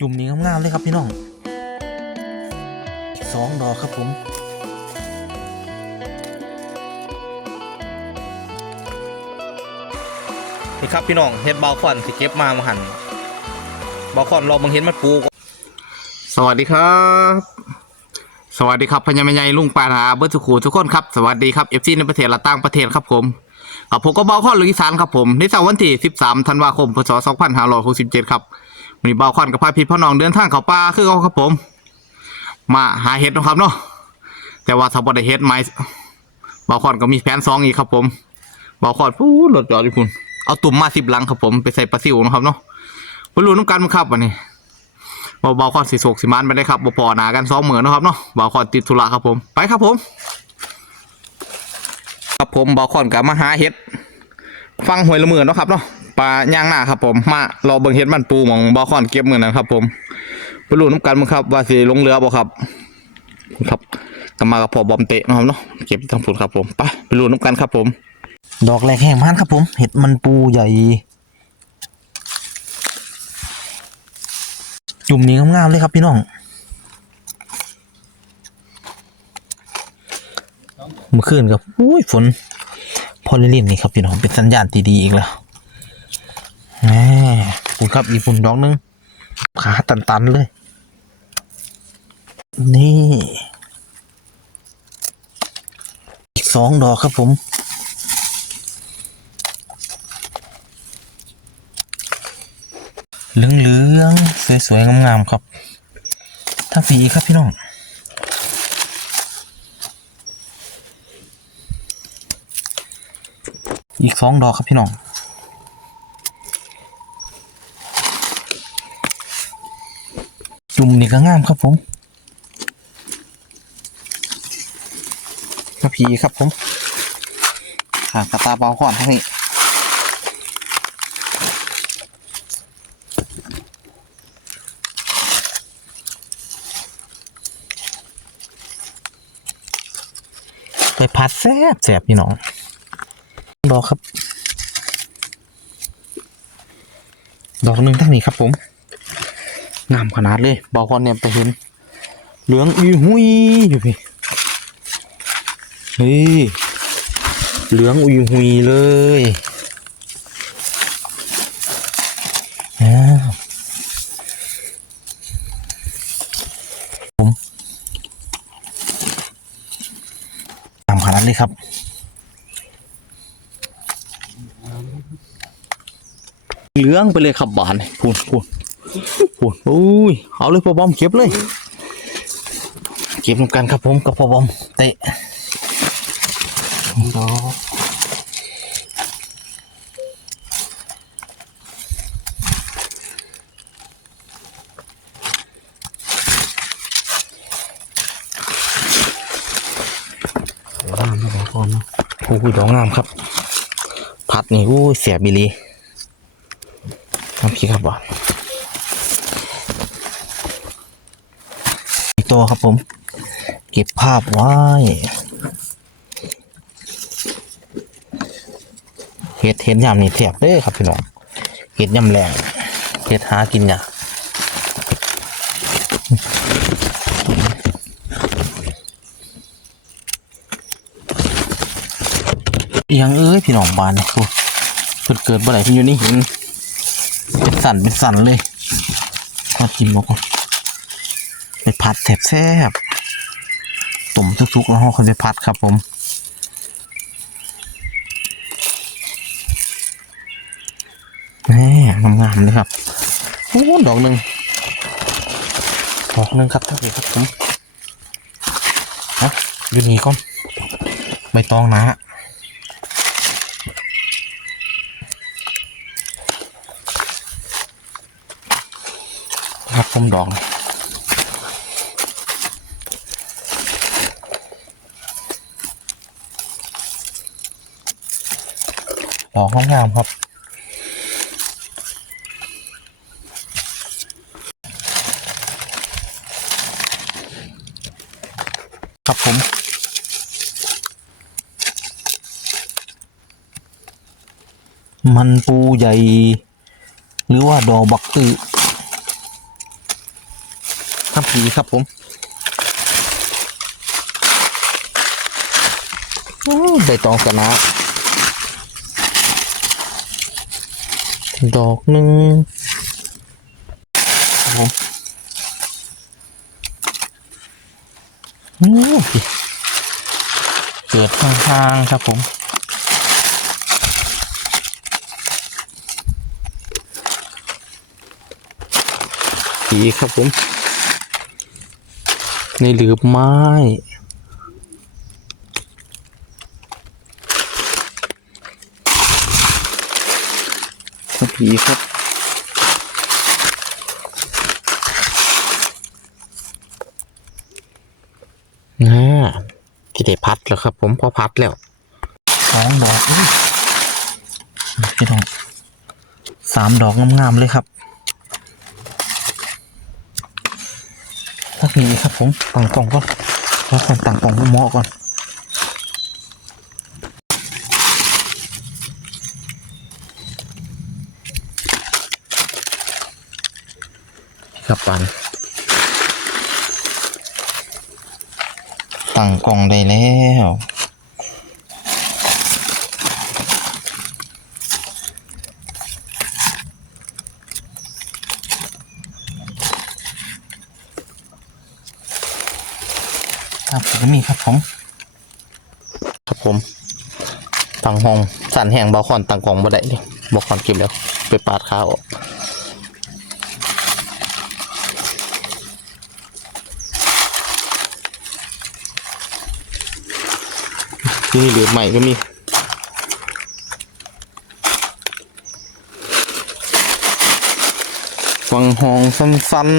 จุ่มนี้งามๆเลยครับพี่น้องสองดอกครับผมนี่ครับพี่น้องเฮ็ดบาคอนที่เก็บมามาหันบาคอนรอมึงเห็นมันปูสวัสดีครับ สวัสดีครับพญามายลุงปานาเบิร์ทุขูทุกคนครับสวัสดีครับเอฟซีในประเทศละต่างประเทศครับผมผมก็เบาข้อนลุยสานครับผมในเสาร์วันที่ 13 ธันวาคม พศ 2567 ครับ วันนี้เบาข้อนกับพาพี่พ่อน้องเดินทางเขาป่าคือเขาครับผม มาหาเห็ดนะครับเนาะแต่ว่าถ้าบ่ได้เห็ดไม้เบาข้อนก็มีแผนสองอีกครับผมเบาข้อนปู๊ดรถจอดอยู่คุณเอาตุ่มมาสิบลังครับผมไปใส่ปลาซิวนะครับเนาะไปรู้น้ำกันมั้งครับวันนี้บ่เบาคอนสีโศกสีมันไปได้ครับบ่พอหนากันสองหมื่นนะครับเนาะเบาคอนติดธุระครับผมไปครับผม ครับผมเบาคอนกับมาหาเห็ด ฟังหวยละหมื่นนะครับเนาะ ปลาย่างหน้าครับผมมารอเบิ่งเห็ดมันปูหมองบาคอนเก็บเงินนะครับ ผมไปรู้น้ำกันมั้งครับ ว่าสิลงเรือบ่ครับครับก็มากับพอบอมเตะนะครับเนาะเก็บที่ทางผุดครับผมไปไปรู้น้ำกันครับผม ดอกแรกแห้งมากครับผม เห็ดมันปูใหญ่จุ่มนี้งามๆเลยครับพี่น้องเมื่อคืนกับอุ้ยฝนพอลิลินนี่ครับพี่น้องเป็นสัญญาณที่ดีอีกแล้ว แหมปุ่นครับอีกปุ่นดอกหนึงขาตันๆเลย นี่อีกสองดอกครับผมเหลืองๆสวยๆงามๆครับถ้าสีครับพี่น้องอีกสองดอกครับพี่น้อง จุ่ม นี่ก็งามครับผมกระพีครับผมหากระตาเบาก่อนทั้งนี้ไปพัดแซบแสบพี่น้องดอกครับ ดอกหนึ่งทั้งนี้ครับผม งามขนาดเลยบอกก่อนเนี่ยไปเห็น เหลืองอุยหุยอยู่พี่เฮ้ยเหลืองอุยหุยเลยผมตามขนาดเลยครับเหลืองไปเลยครับบานพูนพูน พูนอุ้ยเอาเลยพ่อบอมเก็บเลย เก็บนำกันครับผมกับพ่อบอมเตะดอกงามนะบอกก่อนเนาะโอ้ยดอกงามครับ พัดนี่อู้ยเสียบิลีทำพี่ครับบอลอีกตั วครับผม เก็บภาพไว้เห็ดเห็ดยำนี่แทบเลยครับพี่น้องเห็ดยำแรงเห็ดหากินยากอิหยังเอ้ยพี่น้องบานเนี่ยโอ้เพิ่นเกิดบ่ได้เพิ่อยู่นี่หินเป็นสันเป็นสันเลยมากินมาก่อน ผัดแซ่บแซ่บๆต้มทุกๆแล้วเราค่อยไปผัดครับผมแหมงามๆเลยครับโอ้ดอกหนึ่งดอกหนึ่งครับท่านผู้ครับผมเอาอยู่นี่ก่อนใบตองนะครับผมดอก ดอกงามๆครับครับผมมันปูใหญ่ หรือว่าดอกบักตือทับผีครับผมโอ้ใบตองสนะ ดอกหนึ่งผมโอ้ยเกิดข้างๆครับผมผีครับผม ในหลืบไม้ครับ ผีครับน่าที่ได้พัดแล้วครับ ผมพอพัดแล้วสองดอกพี่น้องสามดอกงามๆเลยครับสักนี้ครับผมตั้งกล่องก่อนแล้วก่อนตั้งกล่องให้เหมาะก่อน ครับปันตั้งกล่องได้แล้วครับก็มีครับผมครับผมตั้งห้องสั่นแห้งเบาคอนตั้งกล่องบ่ได้เลยเบาคอนเก็บแล้วไปปาดข้าวออก ที่นี่เหลือใหม่ก็มีฟังหองสั้น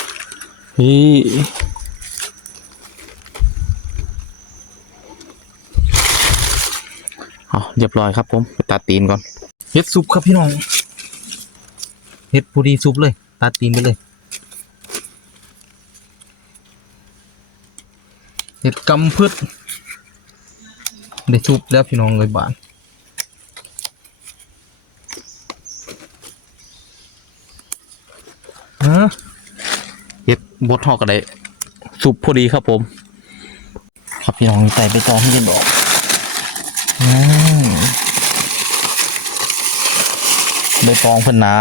ๆนี่เอาเรียบร้อยครับผมตัดตีนก่อนเฮ็ดซุปครับพี่น้องเฮ็ดพูดีซุปเลย ตัดตีนไปเลยเฮ็ดกำพืช ได้ซุปแล้วพี่น้องเลยบานฮะเฮ็ดบดหอกอะไรซุปพอดีครับผม ครับพี่น้องใส่ไปตองให้เย็นดอกอืมใบตองเพิ่นหนา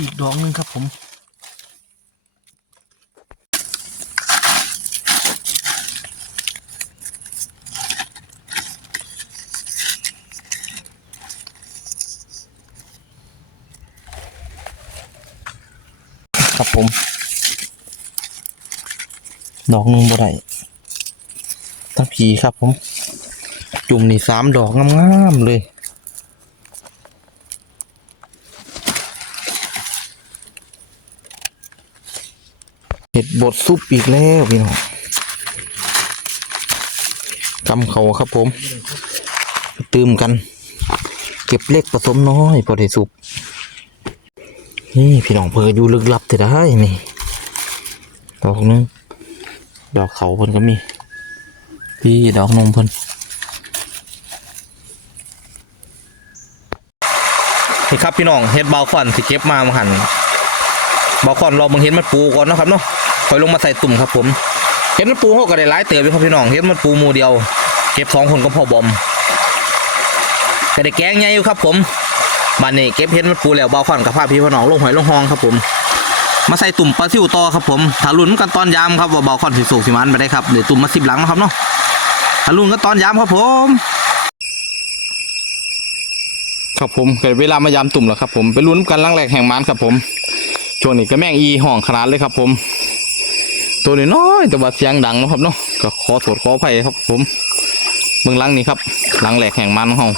อีกดอกหนึง ครับผมครับผม ดอกหนึ่งบ่ได้ตั้งผีครับผม จุ่มนี่สามดอกงามๆเลย เห็ดบดซุปอีกแล้วพี่น้องกำเขาครับผม ตื่มกัน เก็บเล็กผสมน้อยพอได้สุปนี่พี่น้องเพออยู่ลึกลับแต่ได้นี่ดอกนึงดอกเขาเพิ่นก็มี พี่ดอกนมเพิ่นนี่ครับพี่น้องเฮ็ดบาคอนที่เก็บมามาหันบาคอนเราบังเห็นมันปูก่อนนะครับเนาะ คอยลงมาใส่ตุ่มครับผมเห็นมันปูเขาก็ได้หลายเติบอยู่ครับพี่น้องเห็นมันปูมูเดียว เก็บสองคนก็พอบอมก็ได้แกงใหญ่อยู่ครับผมบ้านนี้เก็บเห็ดมันปูแล้วเบาคอนกับผ้าพี่พี่น้องลงหอยลงหองครับผมมาใส่ตุ่มปลาซิวต่อครับผมถาลุนกันตอนยามครับว่าเบาคอนสิสูกสิมันไปได้ครับเดี๋ยวตุ่มมาสิบหลังนะครับเนาะถาลุนกันตอนยามครับผม ครับผมเกิดเวลามายามตุ่มแล้วครับผมไปลุ้นกันลังแรกแห่งมันครับผมช่วงนี้ก็แม่งอีห่องขนาดเลยครับผม ตัวน้อยแต่ว่าเสียงดังนะครับเนาะก็ขอโทษขออภัยครับ ผมเบื้องหลังนี้ครับหลังแหลกแห่งมันของ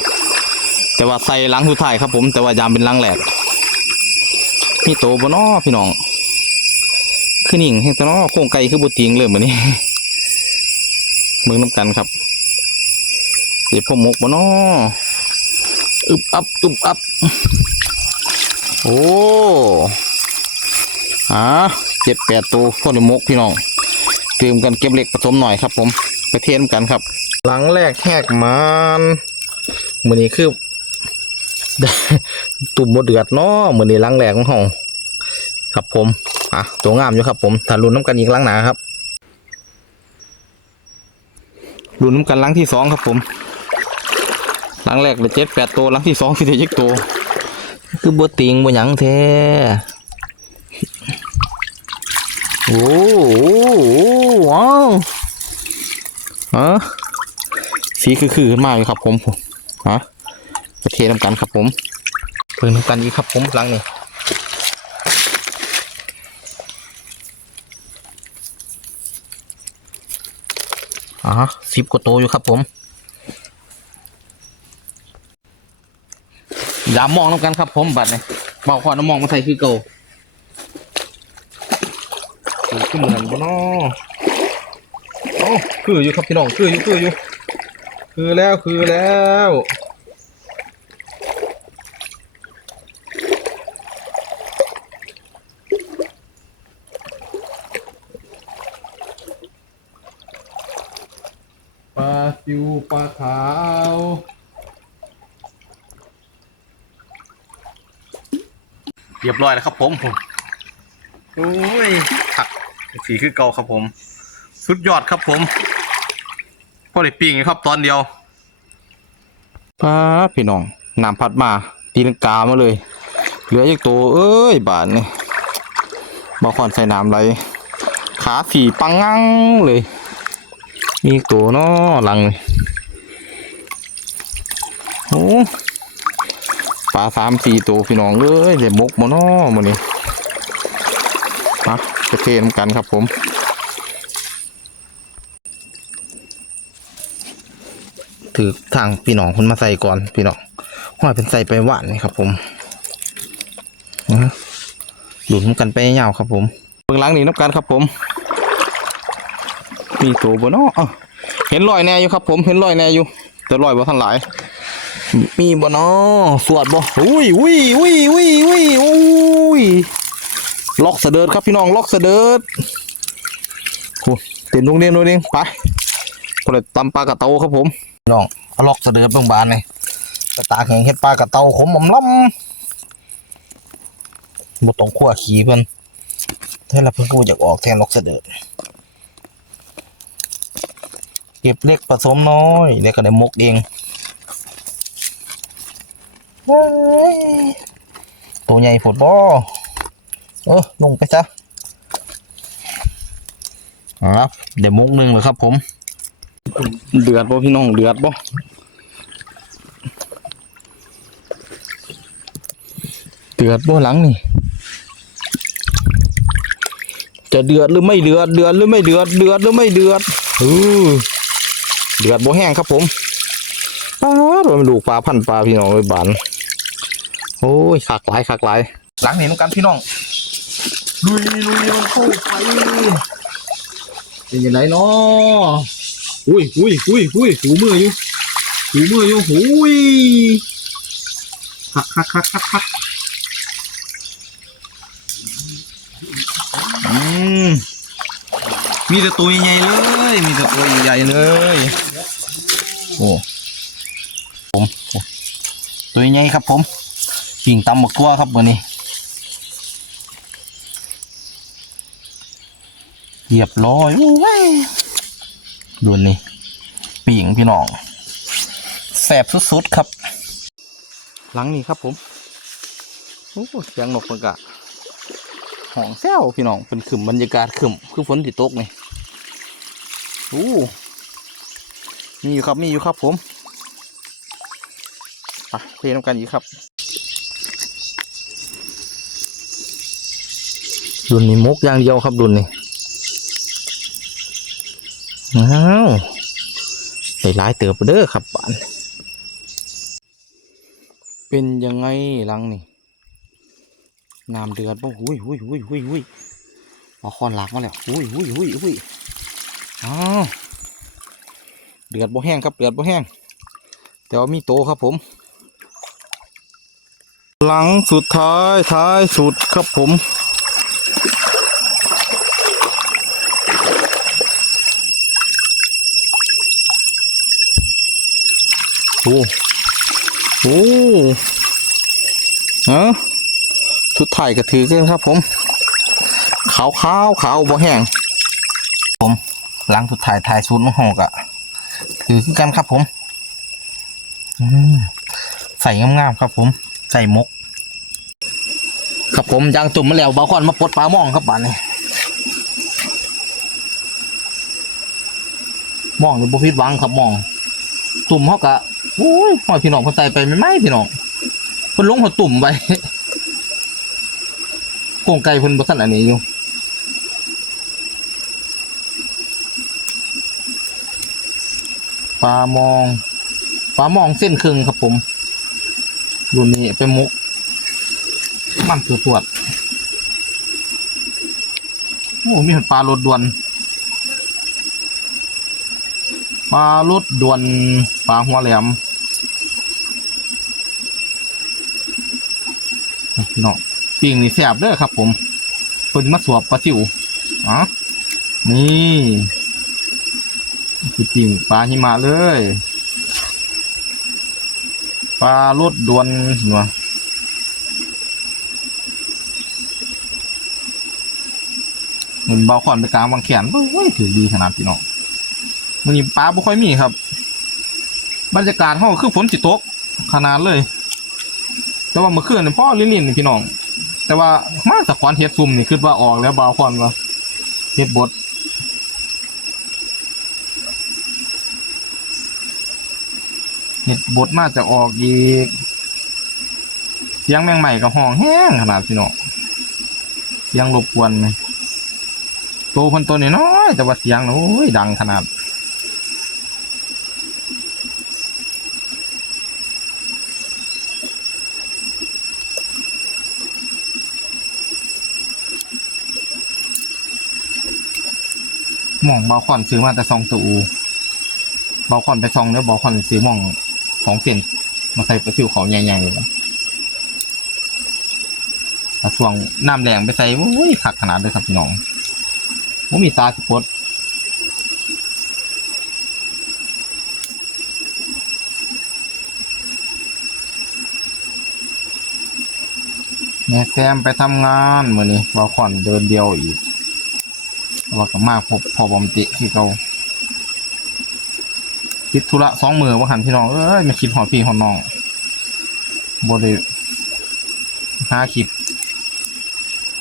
แต่ว่าใส่หลังสุดท้ายครับ ผมแต่ว่ายามเป็นหลังแหลกมีโตบ่น้อพี่น้องคือนิ่งให้ตน้อโครงไก่คือบุตริงเลยเหมือนนี้เมืองน้ำกันครับเดี๋ยวพ่อมกบ่น้ออึบอับอึบอับโอ้ ฮะเจ็ดแปดตัวพ่อในมกพี่น้องเติมกันเก็บเหล็กผสมหน่อยครับ ผมไปเทียมกันครับ หลังแรกแหกมันมือนี้คือตุ่มโมเดือดเนาะมือนี้ล้างแหลกของห้องครับผม อะตัวงามอยู่ครับผมถ้ารุนน้ำกันอีกล้างหนาครับรุนน้ำกันล้างที่สองครับผมล้างแรกเลยเจ็ดแปดตัวล้างที่สองคือเจ็ดตัว คือบัวติงบัวหยังแท้ โอ้โหว้าวฮะสีคือคือขึ้นมาอยู่ครับผมฮะเทน้ำกันครับผมเพิ่งน้ำกันอีกครับผมล้างนี่อ๋อสิบกว่าตัวอยู่ครับผมอย่ามองน้ำกันครับผมบัดเนี่ยบอกขอน้ำมองมาใส่คือเก่า คือขึ้นเหมือนบ่นาะโอ้คืออยู่ครับพี่น้องคืออยู่คืออยู่ คือแล้วคือแล้วปลาซิวปลาขาวเรียบร้อยแล้วครับผมโอ้ย สีคือเก่าครับผม สุดยอดครับผมพอได้ปิ้งครับตอนเดียวป้าพี่น้องน้ำพัดมา ตีลังกามาเลย เหลืออีกตัวเอ้ย บาทนี่บาคอนใส่น้ำไหลขาสีปังงังเลย มีตัวนาะหลังเลยโอ้ปลาสามสี่ตัวพี่น้องเอ้ยเดี๋ยวมกมาเนาะมันนี่ฮะ จะเทนกันครับผมถือทางพี่น้องคนมาใส่ก่อนพี่น้องห้อยเป็นใส่ไปหวานนี่ครับ ผมหลุนกันไปยาวครับ ผมเบื้องหลังนี่น้ำกันครับ ผมมีตัวบนเนาะอ้าวเห็นรอยแน่อยู่ครับ ผมเห็นรอยแน่อยู่แต่รอยบ่ทันหลาย มีบ่เนาะสวดบ่อุ้ยอุ้ยอุ้ยอุ้ยอุ้ยอุ้ย ล็อกเสดิร์ดครับพี่น้องล็อกเสดิร์ดโอ้เต็มตรงเรียนตรงเรียนไปคนละตำปลากระเตาครับผมน้องเอาลอกเสะเดือบเบิ่งบานเลยกระตาแข็งเฮ็ดปลากระเตาขมอมล้ำบ่ต้องคั่วขี้เพิ่นแท้ละเพิ่นก็อยากออกแทนล็อกเสะเดือดเก็บเล็กผสมน้อยแล้วก็ได้มกเองตัวใหญ่ฝดบ่ เออลงไปซะครับเดี๋ยวมุกหนึ่งเลยครับ ผม เดือดบ่พี่น้องเดือดบ่เดือดบ่หลังนี่ จะเดือดหรือไม่เดือดเดือดหรือไม่เดือดเดือดหรือไม่เดือดเออเดือดบ่แห้งครับผมป้าดมันลูกปลาพันปลาพี่น้องเลยบานโอ้ยขากหลายขากหลายหลังนี่น้ำกันพี่น้อง ลุยลุยมันเข้าไปเป็นยังไงเนาะอุ้ยอุ้ยอุ้ยอุ้ยหูมืออยู่หูมืออยู่หูยคักคักคักคักคักอืมมีแต่ตัวใหญ่เลย มีแต่ตัวใหญ่เลย โอ้ผมโอ้ตัวใหญ่ครับผมกิ่งตำหมกตัวครับวันนี้ เรียบร้อยโอ้ยดูนี่ปีงพี่น้องแสบสุดๆครับ หลังนี้ครับผมโอ้เสียงนกมันกะห้องแซวพี่น้องเป็นขึ้มบรรยากาศขึ้มคือฝนติดตกนี่โอ้มีอยู่ครับมีอยู่ครับผมไปเทน้ำกันอีกครับดุนนี่มกอย่างเดียวครับดุนนี่ อ้าวได้หลายเติบเด้อครับบ้านเป็นยังไงหลังนี่น้ำเดือดบ่หุยหุยหุยหุยหุยเอาคอนหลากมาแล้วหุยหุยหุยหุยอ้าวเดือดบ่แห้งครับเดือดบ่แห้งแต่ว่ามีโตครับผม หลังสุดท้ายท้ายสุดครับผม โอ้โอ้เออชุดไทยก็ถือกันครับ ผม ขาวขาวขาวบ่แห้งผมล้างสุดถ่ายถ่ายซูนย์หอกอะถือขึ้นกันครับ ผมใส่งามๆครับ ผม ใส่มก ครับผมยางตุ่มมาแล้วบาคอนมาปดปลาหมองครับบ้านนี้หมองนี่บุพิดหวังครับหมอง ตุ่มเขากะ โอ้ยหอยพี่น้องคนใส่ไปไม่ไหมพี่น้องคนลงหัวตุ่มไปโกงไก่เพิ่นบ่ทันอันนี้อยู่ปลามองปลามองเส้นครึ่งครับผมรุ่นนี้ไปมุกมันคือตรวจโอ้มีเห็นปลารถด่วนปลารถด่วนปลาหัวแหลม พี่น้องปิ่งนี่แสบเด้อครับ ผมเพิ่นมาสวบปลาจิ๋วอ๋อนี่ปิ่งปลาหิมะเลยปลารถด่วนเห็นไหมเงินเบาขอนไปกลางบางแขนโอ้ยถือดีขนาดพี่น้องมันนี้ปลาบ่ค่อยมีครับ บรรยากาศห้องคือฝนจิตกขนาดเลย แต่ว่าเมื่อคืนนี่พ่อลิ่นๆนี่พี่น้อง แต่ว่ามาสะกอนเฮ็ดซุ่มนี่คิดว่าออกแล้วบาขอนว่าเฮ็ดบดเฮ็ดบดน่าจะออกอีก เสียงแมงใหม่กับห้องแห้งขนาดพี่น้องเสียงรบกวนไหมตัวคนตัวนี่น้อยแต่ว่าเสียงโอ้ยดังขนาด หม่องเบาคอนซื้อมาแต่ซองตูเบาคอนไปซองแล้วเบาคอนซื้อหม่องสองเซนมาใส่ปลาซิวเขาใหญ่ๆเลยนะถ้าช่วงน้ำแรงไปใส่โอ้ยขักขนาดเลยครับพี่น้องผมมีตาสิปดแม่แซมไปทำงานมือนี้บาขอนเดินเดียวอีก ว่าก็มาพบพอบอมติคือเขาคิดธุระสองมือว่าหันพี่น้องเอ้ยม่คิดหอดพี่หอดน้องบไดหาคลิป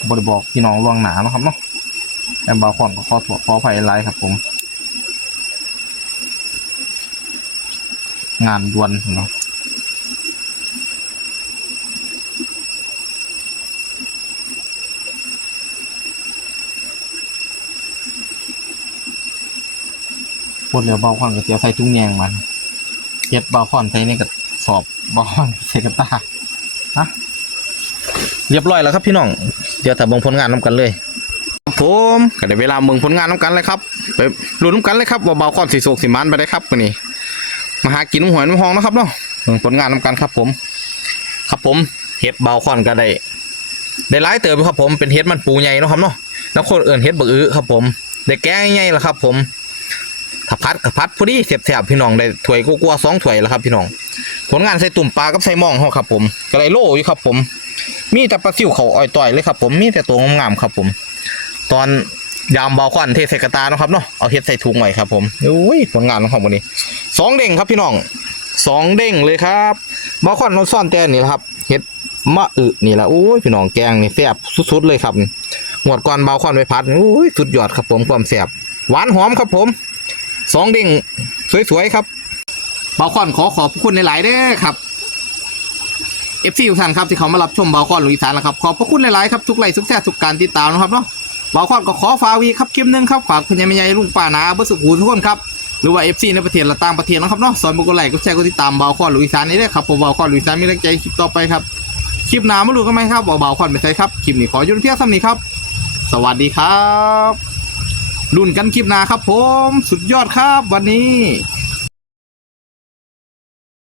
บไดบอกพี่น้องล่วงหนาเนาะครับเนาะแอมบาคอนก็ขอถวขออภัยไลน์ครับผม งานด่วนเนาะ ดเหลียวเบาคอนก็เสียวใส่จุ้งแยงมันเก็บเบาคอนใส่ในกระสอบเบาคอนใส่กระตาฮะเรียบร้อยแล้วครับพี่น้อง เดี๋ยวถ้าเบิ่งผลงานน้ำกันเลยครับผมก็ได้เวลาเมืองผลงานน้ำกันเลยครับไปลุ้นน้ำกันเลยครับว่าเบาคอนสีโศกสีมันไปได้ครับวันนี้มาหากินน้ำหอยน้ำหองนะครับเนาะเมืองผลงานน้ำกันครับ ผม ครับผมเฮ็ดเบาคอนก็ได้ได้หลายเติบอยู่ครับผมเป็นเฮ็ดมันปูใหญ่นะครับเนาะแล้วคนอื่นเฮ็ดบักอื้อครับผมได้แก้ง่ายๆแล้วครับผม ถ้าพัดกับพัดพอดีเสียบๆพี่น้องได้ถ้วยกลัวๆสองถ้วยแล้วครับพี่น้อง ผลงานใส่ตุ่มปลากับใส่มองเฮาครับผมก็ได้โลอยู่ครับผม มีแต่ปลาซิวเขาอ่อยต่อยเลยครับผมมีแต่ตัวงามๆครับผม ตอนยามเบาควันเทใส่กระตานะครับเนาะเอาเฮ็ดใส่ถุงไว้ครับผมอุ้ยผลงานของผมวันนี้สองเด้งครับพี่น้องสองเด้งเลยครับเบาควันเราซ่อนแต่นี่แหละครับเฮ็ดมะอึนี่แหละโอ้ยพี่น้องแกงนี่แซ่บสุดๆเลยครับหมวดก่อนเบาควันไปพัดโอ้ยสุดยอดครับผมความแซ่บหวานหอมครับผม สองเด้งสวยๆครับเบาควันขอขอบคุณในหลายๆเด้อครับเอฟซีทุกท่านครับที่เขามารับชมบาคอนลุยอีสานนะครับขอบพระคุณหลายๆครับทุกไลค์ทุกแซ่ทุกการติดตามนะครับเนาะบาคอนก็ขอฟาวีครับคลิปหนึงครับฝากพญาแม่ใหญ่ลุงป้านาเบอร์สุขูทุกคนครับหรือว่าเอฟซีในประเทศและต่างประเทศนะครับเนาะสอนบุกไลค์ก็แชร์ก็ติดตามบาคอนลุยอีสานนี้ได้ครับผมบาคอนลุยอีสานมีแรงใจคลิปต่อไปครับคลิปหน้ามาดูกันไหมครับว่าบาคอนเป็นไงครับคลิปนี้ขอยุดเพียงเท่านี้ครับ สวัสดีครับ รุ่นกันคลิปหน้าครับผม สุดยอดครับวันนี้